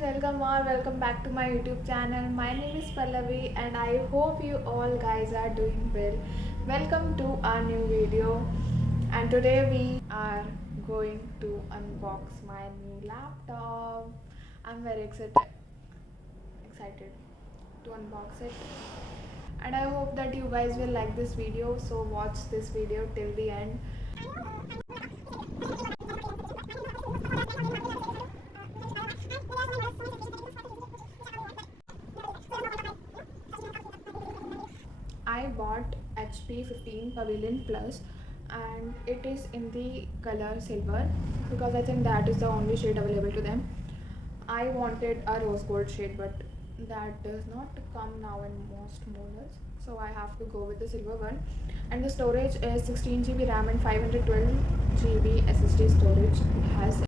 welcome back to my YouTube channel. My name is Pallavi and I hope you all guys are doing well. Welcome to our new video, and today we are going to unbox my new laptop. I'm very excited to unbox it, and I hope that you guys will like this video, so watch this video till the end. I bought HP Pavilion Plus, and it is in the color silver because I think that is the only shade available to them. I wanted a rose gold shade, but that does not come now in most models, so I have to go with the silver one. And the storage is 16 GB RAM and 512 GB SSD storage. It has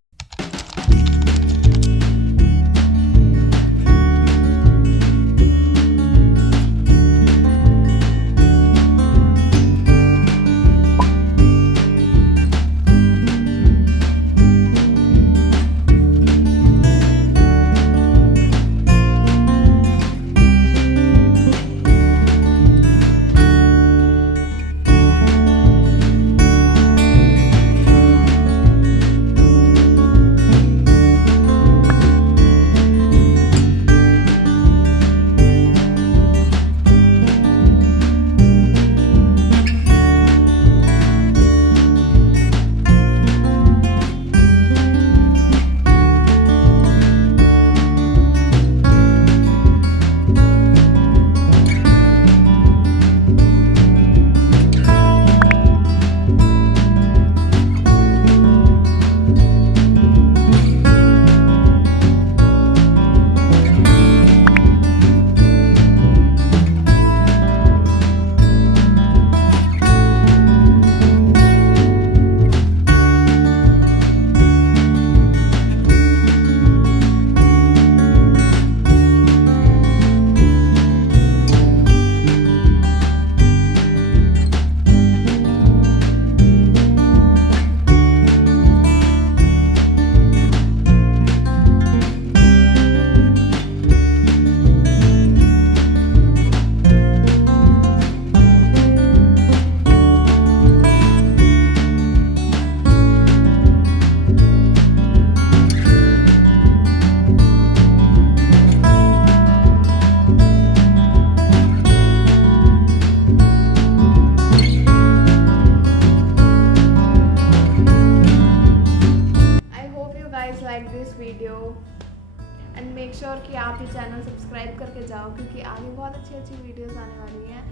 like this video and make sure कि आप ये channel subscribe करके जाओ, क्योंकि आगे बहुत अच्छी videos आने वाली हैं.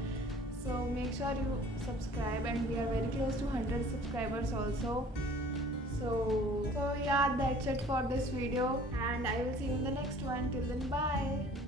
So make sure you subscribe, and we are very close to 100 subscribers also. So yeah, that's it for this video, and I will see you in the next one. Till then, bye.